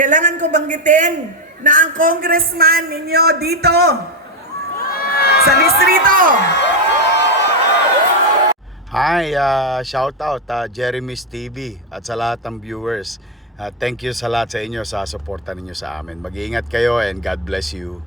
Kailangan ko banggitin na ang congressman ninyo dito sa distrito. Hi, shout out Jeremy's TV at sa lahat ng viewers. Thank you sa lahat sa inyo sa suporta ninyo sa amin. Mag-iingat kayo and God bless you.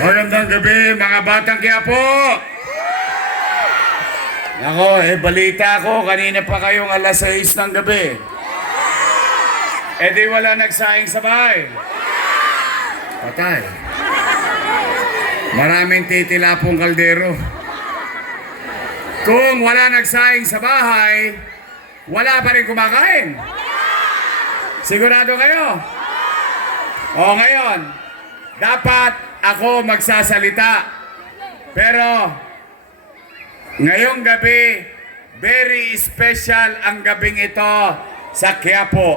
Magandang gabi mga batang Quiapo! Nako, balita ko, kanina pa kayong alas 6 ng gabi. Di wala nagsaing sa bahay. Patay. Maraming titilapong kaldero. Kung wala nagsaing sa bahay, wala pa rin kumakain. Sigurado kayo? O ngayon, dapat ako magsasalita. Pero ngayong gabi, very special ang gabing ito sa Quiapo.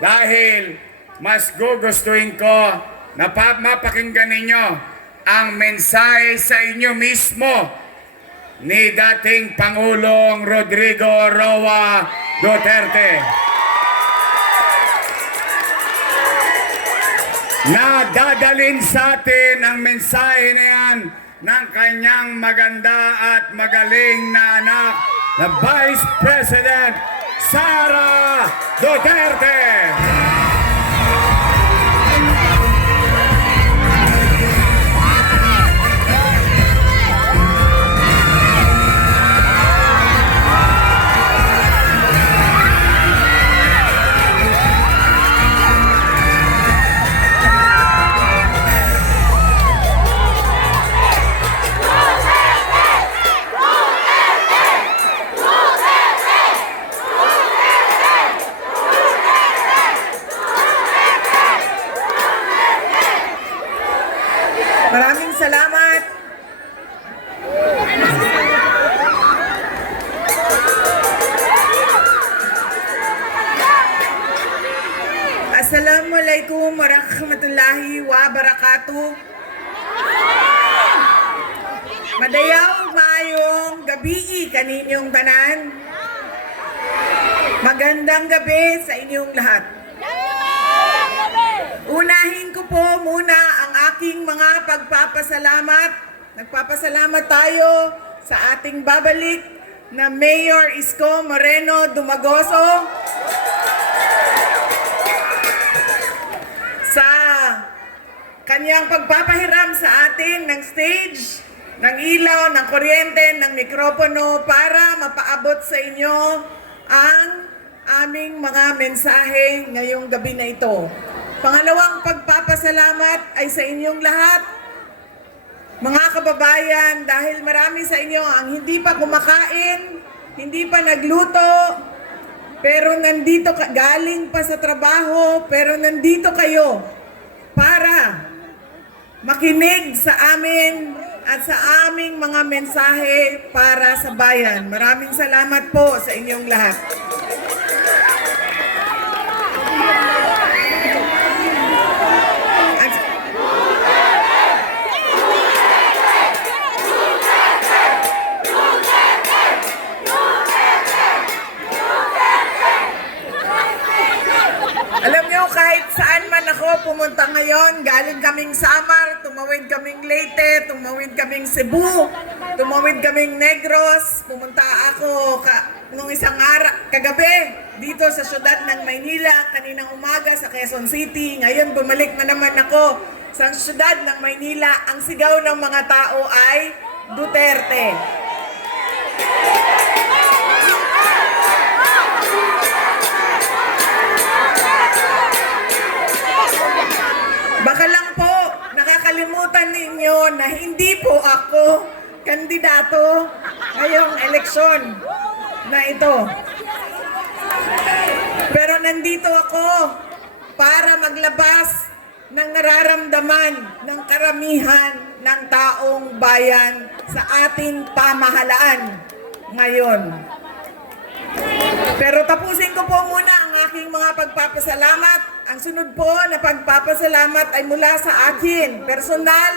Dahil mas gugustuhin ko na mapakinggan ninyo ang mensahe sa inyo mismo ni dating Pangulong Rodrigo Roa Duterte. Na dadalhin sa atin ang mensahe na yan ng kanyang maganda at magaling na anak na Vice President Sara Duterte. Maraming salamat. Assalamualaikum warahmatullahi wabarakatuh. Madayaw maayong gabi kaninyong tanan. Magandang gabi sa inyong lahat. Unahin ko po muna ang aking mga pagpapasalamat. Nagpapasalamat tayo sa ating babalik na Mayor Isko Moreno Dumagoso sa kanyang pagpapahiram sa atin ng stage, ng ilaw, ng kuryente, ng mikropono para mapaabot sa inyo ang aming mga mensahe ngayong gabi na ito. Pangalawang pagpapasalamat ay sa inyong lahat, mga kababayan, dahil marami sa inyo ang hindi pa kumakain, hindi pa nagluto, pero nandito galing pa sa trabaho, pero nandito kayo para makinig sa amin at sa aming mga mensahe para sa bayan. Maraming salamat po sa inyong lahat. Alam nyo, kahit saan man ako pumunta ngayon, galing kaming Samar, tumawid kaming Leyte, tumawid kaming Cebu, tumawid kaming Negros, pumunta ako nung isang kagabi dito sa syudad ng Maynila, kaninang umaga sa Quezon City. Ngayon bumalik na naman ako sa syudad ng Maynila. Ang sigaw ng mga tao ay Duterte. Baka lang po, nakakalimutan ninyo na hindi po ako kandidato ngayong eleksyon na ito. Pero nandito ako para maglabas ng nararamdaman ng karamihan ng taong bayan sa ating pamahalaan. ngayon. Pero tapusin ko po muna ang aking mga pagpapasalamat. Ang sunod po na pagpapasalamat ay mula sa akin, personal,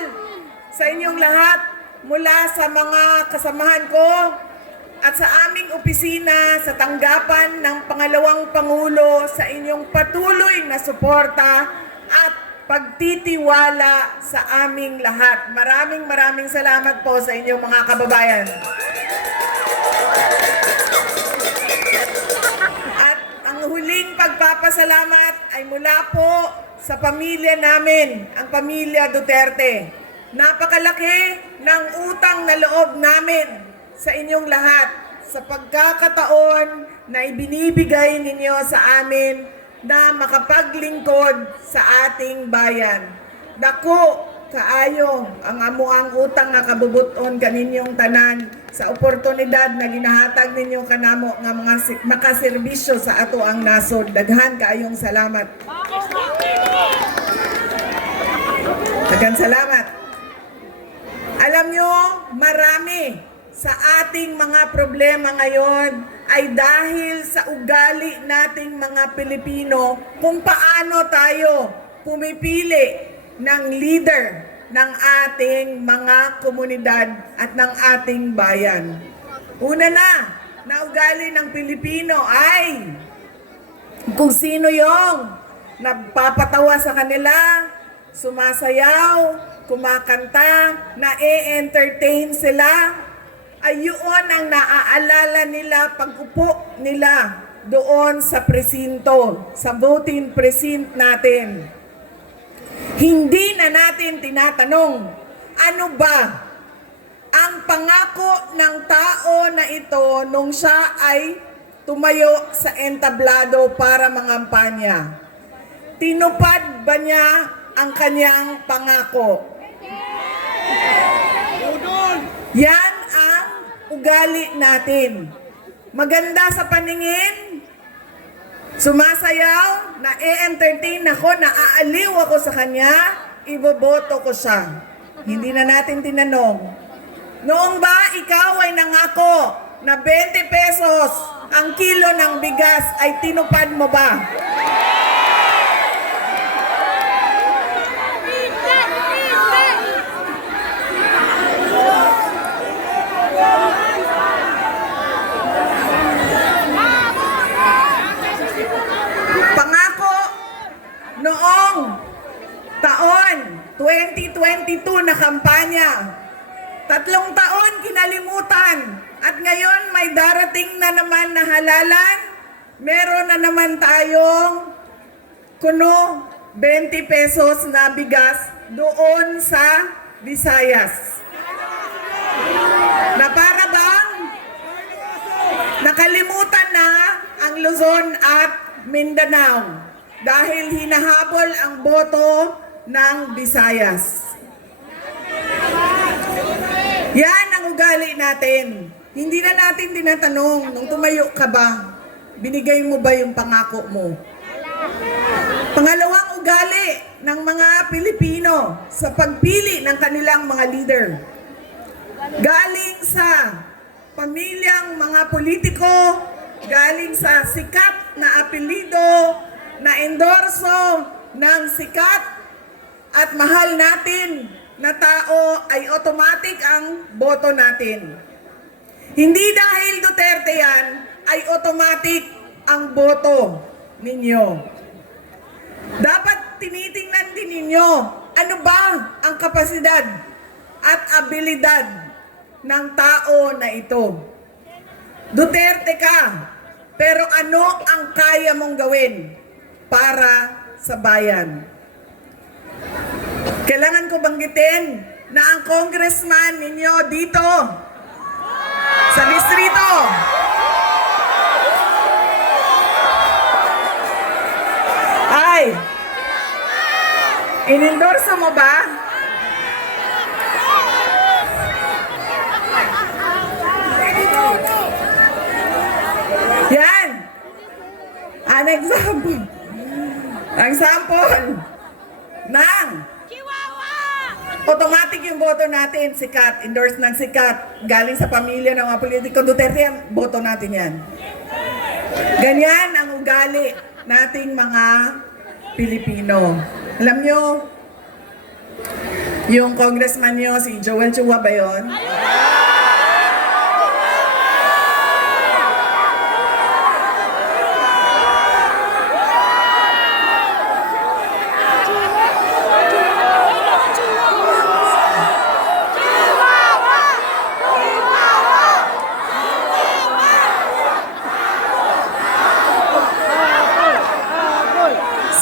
sa inyong lahat, mula sa mga kasamahan ko at sa aming opisina sa tanggapan ng pangalawang Pangulo sa inyong patuloy na suporta at pagtitiwala sa aming lahat. Maraming salamat po sa inyong mga kababayan. At ang huling pagpapasalamat ay mula po sa pamilya namin, ang pamilya Duterte. Napakalaki ng utang na loob namin sa inyong lahat sa pagkakataon na ibinibigay ninyo sa amin na makapaglingkod sa ating bayan. Dako kaayo ang amuang utang nga kabubuton kaninyong tanan sa oportunidad na ginahatag ninyo kanamo nga mga makaserbisyo sa ato ang nasod. Daghan kaayong salamat. Daghan salamat. Alam nyo, marami sa ating mga problema ngayon ay dahil sa ugali nating mga Pilipino kung paano tayo pumipili ng leader ng ating mga komunidad at ng ating bayan. Una na ugali ng Pilipino ay kung sino yung nagpapatawa sa kanila, sumasayaw, kumakanta, na-entertain sila, ay yun ang naaalala nila pag-upo nila doon sa presinto, sa voting precinct natin. Hindi na natin tinatanong, ano ba ang pangako ng tao na ito nung siya ay tumayo sa entablado para mangampanya? Tinupad ba niya ang kanyang pangako? Yan ang ugali natin. Maganda sa paningin, sumasayaw, na-entertain ako, naaaliw ako sa kanya, iboboto ko siya. Hindi na natin tinanong. Noong ba ikaw ay nangako na 20 pesos ang kilo ng bigas ay tinupad mo ba? Noong taon 2022 na kampanya, 3 taon kinalimutan at ngayon may darating na naman na halalan, meron na naman tayong kuno 20 pesos na bigas doon sa Visayas. Na para bang nakalimutan na ang Luzon at Mindanao dahil hinahabol ang boto ng Visayas. Yan ang ugali natin. Hindi na natin tinatanong, nung tumayo ka ba, binigay mo ba yung pangako mo? Pangalawang ugali ng mga Pilipino sa pagpili ng kanilang mga leader. Galing sa pamilyang mga politiko, galing sa sikat na apelido, na endorso ng sikat at mahal natin na tao ay automatic ang boto natin. Hindi dahil Duterte yan ay automatic ang boto ninyo. Dapat tinitingnan din ninyo ano ba ang kapasidad at abilidad ng tao na ito. Duterte ka, pero ano ang kaya mong gawin para sa bayan? Kailangan ko banggitin na ang congressman ninyo dito sa distrito ay inendorso mo ba? Yan an example ng automatic yung boto natin, sikat, endorse ng sikat, galing sa pamilya ng mga politiko Duterte, yan, boto natin yan. Ganyan ang ugali nating mga Pilipino. Alam nyo, yung congressman nyo, si Joel Chua ba yun?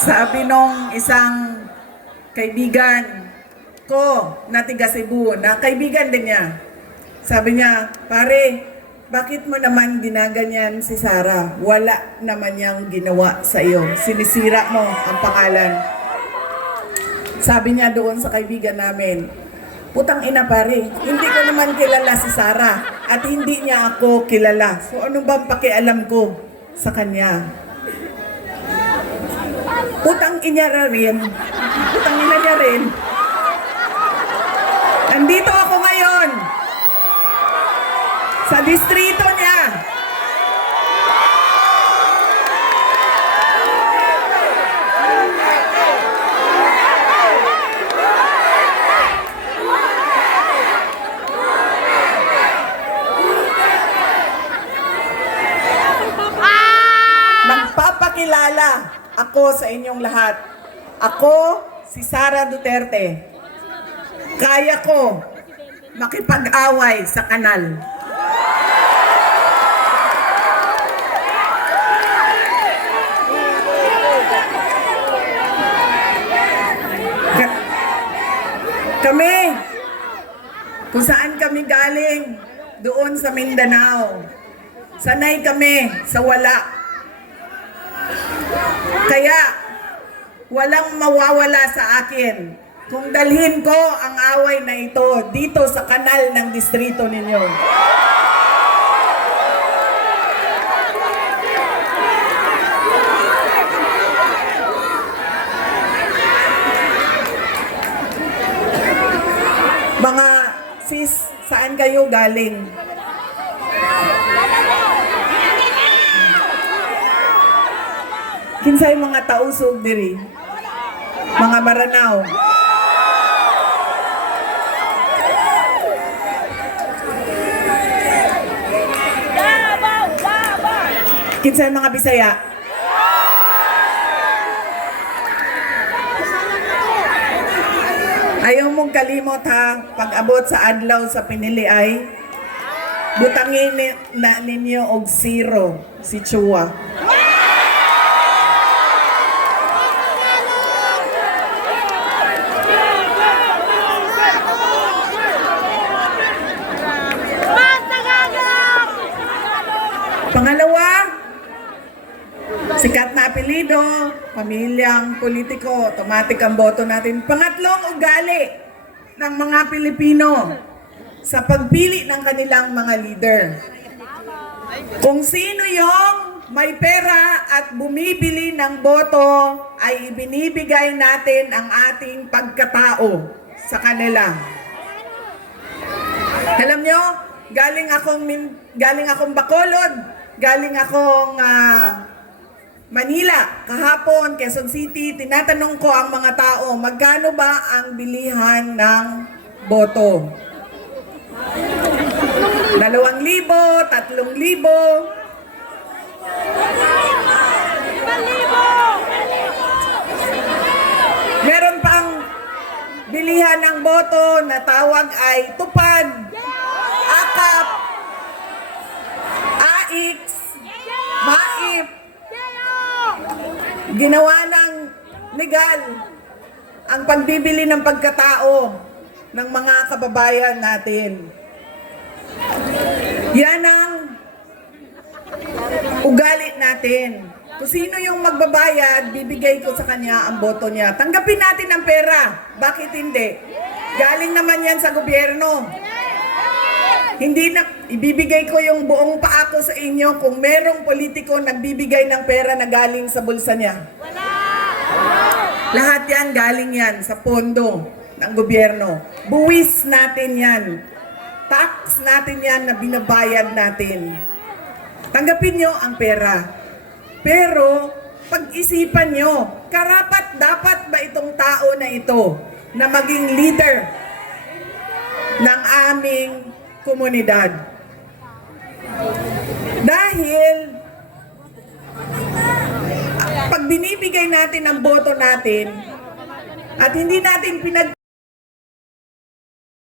Sabi nung isang kaibigan ko na tiga Cebu, na kaibigan din niya. Sabi niya, pare, bakit mo naman ginaganyan si Sara? Wala naman niyang ginawa sa iyo. Sinisira mo ang pangalan. Sabi niya doon sa kaibigan namin, putang ina pare, hindi ko naman kilala si Sara at hindi niya ako kilala. So ano bang pakialam ko sa kanya? Putang ina rin. Putang ina niya rin. Nandito ako ngayon sa distrito niya. Magpapakilala ako sa inyong lahat. Ako, si Sara Duterte. Kaya ko makipag-away sa kanal. Kami, kung saan kami galing, doon sa Mindanao. Sanay kami sa wala. Kaya, walang mawawala sa akin kung dalhin ko ang away na ito dito sa kanal ng distrito ninyo. Mga sis, saan kayo galing? Kinsay mga tausog diri? Mga Maranao. Kinsay mga Bisaya? Ayaw mong kalimot ha, pag-abot sa adlaw sa pinili ay butangin na ninyo og zero si Chua. Pangalawa, sikat na apelido, pamilyang politiko, automatic ang boto natin. Pangatlong, ugali ng mga Pilipino sa pagpili ng kanilang mga leader. Kung sino yung may pera at bumibili ng boto, ay ibinibigay natin ang ating pagkatao sa kanila. Alam nyo, galing akong Bacolod, galing akong Manila, kahapon, Quezon City, tinatanong ko ang mga tao, magkano ba ang bilihan ng boto? 2,000, 3,000. Meron pang bilihan ng boto na tawag ay tupad, akap, AIX, MAIP. Ginawa ng legal ang pagbibili ng pagkatao ng mga kababayan natin. Yan ang ugali natin. Kung sino yung magbabayad, bibigay ko sa kanya ang boto niya. Tanggapin natin ang pera. Bakit hindi? Galing naman yan sa gobyerno. Hindi na, ibibigay ko yung buong paako sa inyo kung merong politiko nagbibigay ng pera na galing sa bulsa niya. Lahat yan, galing yan sa pondo ng gobyerno. Buwis natin yan. Tax natin yan na binabayad natin. Tanggapin nyo ang pera. Pero, pag-isipan nyo, karapat dapat ba itong tao na ito na maging leader ng aming komunidad? Dahil, pag binibigay natin ang boto natin, at hindi natin